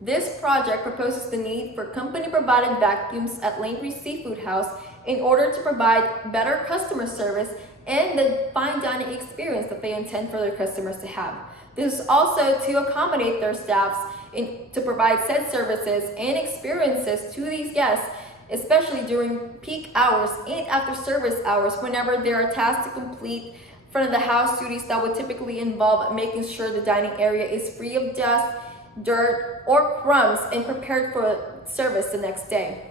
This project proposes the need for company-provided vacuums at Landry Seafood House in order to provide better customer service and the fine dining experience that they intend for their customers to have. This is also to accommodate their staffs to provide said services and experiences to these guests, especially during peak hours and after service hours whenever they are tasked to complete front of the house duties that would typically involve making sure the dining area is free of dust, dirt, or crumbs and prepared for service the next day.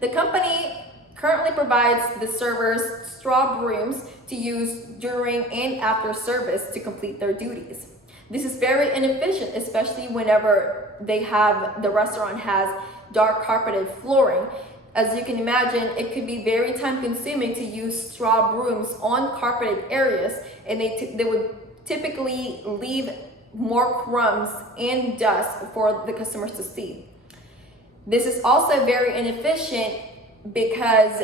The company currently provides the servers straw brooms to use during and after service to complete their duties. This is very inefficient, especially whenever the restaurant has dark carpeted flooring. As you can imagine, it could be very time consuming to use straw brooms on carpeted areas, and they would typically leave more crumbs and dust for the customers to see. This is also very inefficient because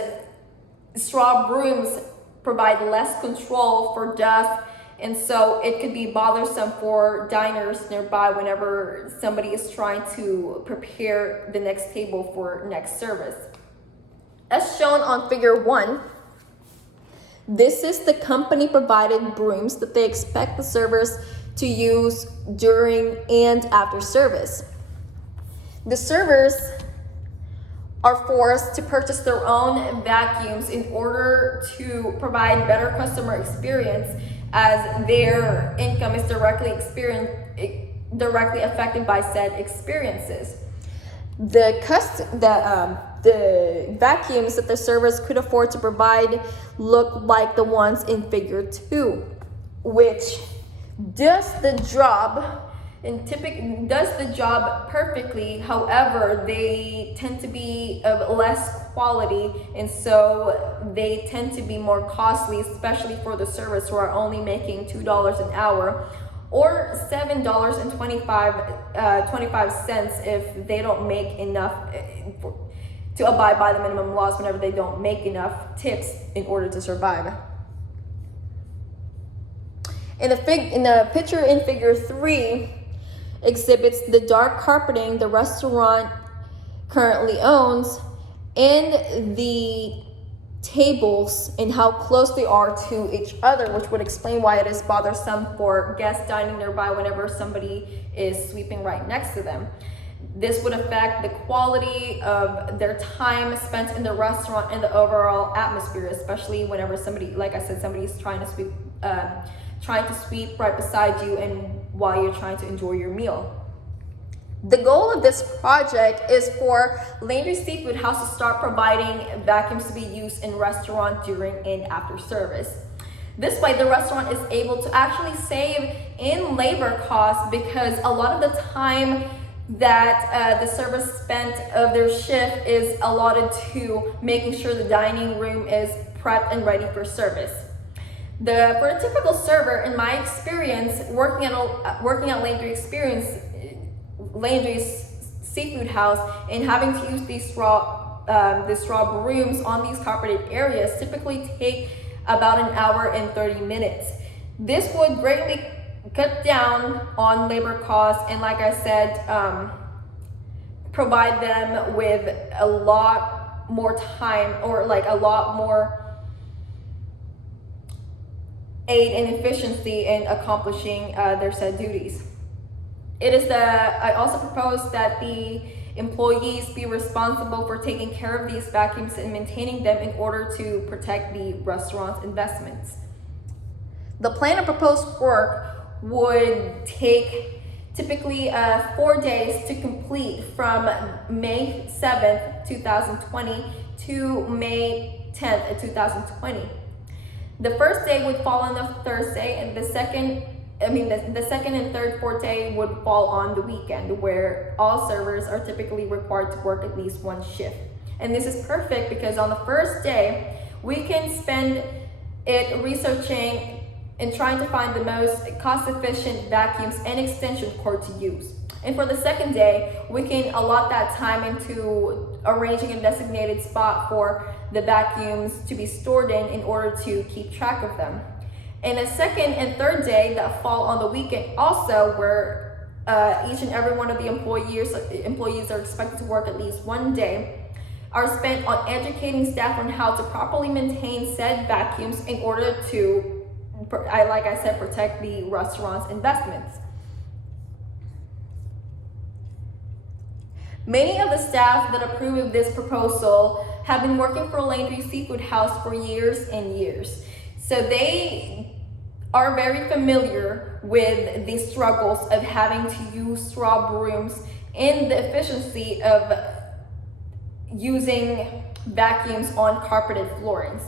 straw brooms provide less control for dust, and so it could be bothersome for diners nearby whenever somebody is trying to prepare the next table for next service. As shown on figure 1, this is the company provided brooms that they expect the servers to use during and after service. The servers are forced to purchase their own vacuums in order to provide better customer experience, as their income is directly affected by said experiences. The vacuums that the servers could afford to provide look like the ones in figure 2, which does the job perfectly. However, they tend to be of less quality, and so they tend to be more costly, especially for the servers who are only making $2 an hour or $7.25 if they don't make enough to abide by the minimum laws whenever they don't make enough tips in order to survive. In the picture in figure 3 exhibits the dark carpeting the restaurant currently owns and the tables and how close they are to each other, which would explain why it is bothersome for guests dining nearby whenever somebody is sweeping right next to them. This would affect the quality of their time spent in the restaurant and the overall atmosphere, especially whenever somebody, like I said, somebody's trying to sweep right beside you and while you're trying to enjoy your meal. The goal of this project is for Landry Seafood House to start providing vacuums to be used in restaurant during and after service. This way, the restaurant is able to actually save in labor costs, because a lot of the time that the servers spent of their shift is allotted to making sure the dining room is prepped and ready for service. For a typical server, in my experience, working at Landry's Seafood House and having to use these straw brooms on these carpeted areas typically take about an hour and 30 minutes. This would greatly cut down on labor costs and, like I said, provide them with a lot more time, or like a lot more aid and efficiency in accomplishing their said duties. I also propose that the employees be responsible for taking care of these vacuums and maintaining them in order to protect the restaurant's investments. The plan of proposed work would take typically 4 days to complete, from May 7th, 2020 to May 10th, 2020. The first day would fall on a Thursday, and the second and third, fourth day would fall on the weekend, where all servers are typically required to work at least one shift. And this is perfect because on the first day, we can spend it researching and trying to find the most cost-efficient vacuums and extension cord to use. And for the second day, we can allot that time into arranging a designated spot for the vacuums to be stored in order to keep track of them. And the second and third day that fall on the weekend also, where each and every one of the employees are expected to work at least one day, are spent on educating staff on how to properly maintain said vacuums in order to, like I said, protect the restaurant's investments. Many of the staff that approve of this proposal have been working for Landry Seafood House for years and years. So they are very familiar with the struggles of having to use straw brooms and the efficiency of using vacuums on carpeted floorings.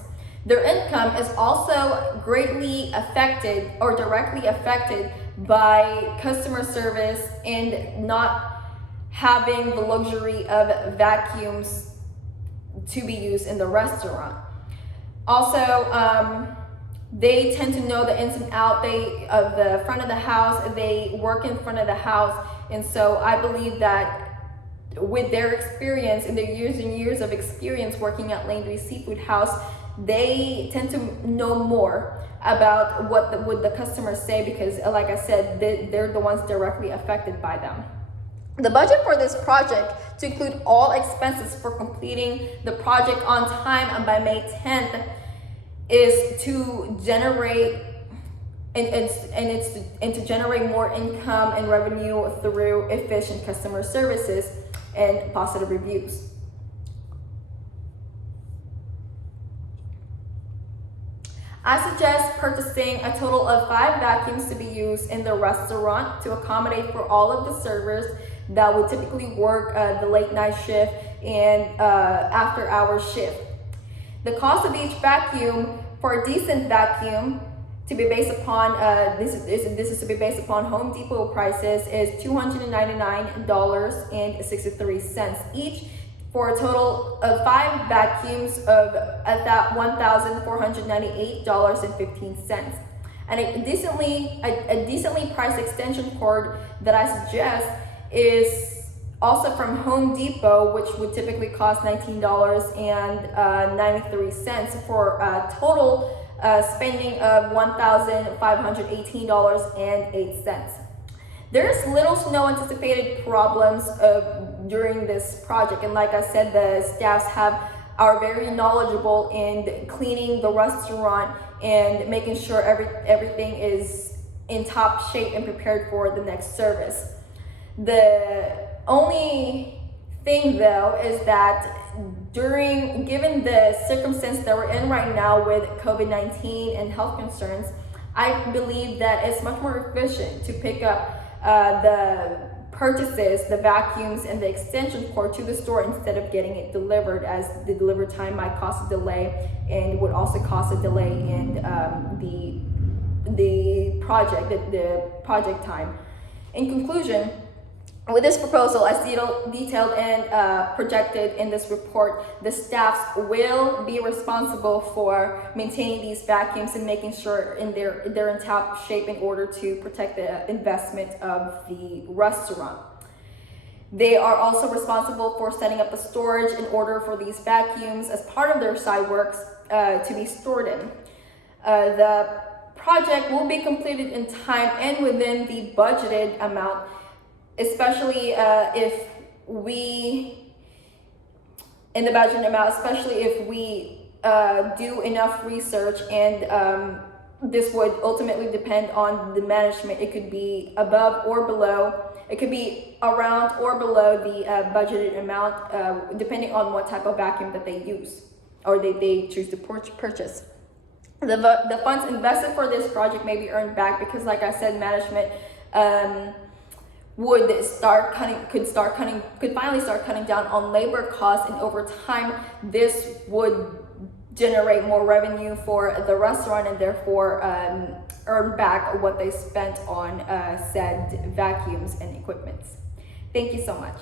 Their income is also greatly affected or directly affected by customer service and not having the luxury of vacuums to be used in the restaurant. Also, they tend to know the ins and outs of the front of the house. They work in front of the house, and so I believe that with their experience and their years and years of experience working at Landry Seafood House, they tend to know more about what would the customers say, because like I said, they're the ones directly affected by them. The budget for this project, to include all expenses for completing the project on time and by May 10th, is to generate to generate more income and revenue through efficient customer services and positive reviews. I suggest purchasing a total of 5 vacuums to be used in the restaurant to accommodate for all of the servers that would typically work the late night shift and after hours shift. The cost of each vacuum for a decent vacuum to be based upon this is to be based upon Home Depot prices is $299.63 each, for a total of 5 vacuums of $1,498.15. And a decently priced extension cord that I suggest is also from Home Depot, which would typically cost $19.93 for a total spending of $1,518.08. There's little to no anticipated problems during this project, and like I said, the staffs are very knowledgeable in cleaning the restaurant and making sure everything is in top shape and prepared for the next service. The only thing though is that given the circumstance that we're in right now with COVID-19 and health concerns, I believe that it's much more efficient to pick up the purchases, the vacuums and the extension cord to the store instead of getting it delivered, as the delivery time might cause a delay and would also cause a delay in the project time. In conclusion, with this proposal, as detailed and projected in this report, the staffs will be responsible for maintaining these vacuums and making sure they're in top shape in order to protect the investment of the restaurant. They are also responsible for setting up the storage in order for these vacuums as part of their side works to be stored in. The project will be completed in time and within the budgeted amount, especially if we do enough research, and this would ultimately depend on the management. It could be above or below, it could be around or below the budgeted amount, depending on what type of vacuum that they use or they choose to purchase. The funds invested for this project may be earned back because, like I said, management could finally start cutting down on labor costs, and over time this would generate more revenue for the restaurant and therefore earn back what they spent on said vacuums and equipments. Thank you so much.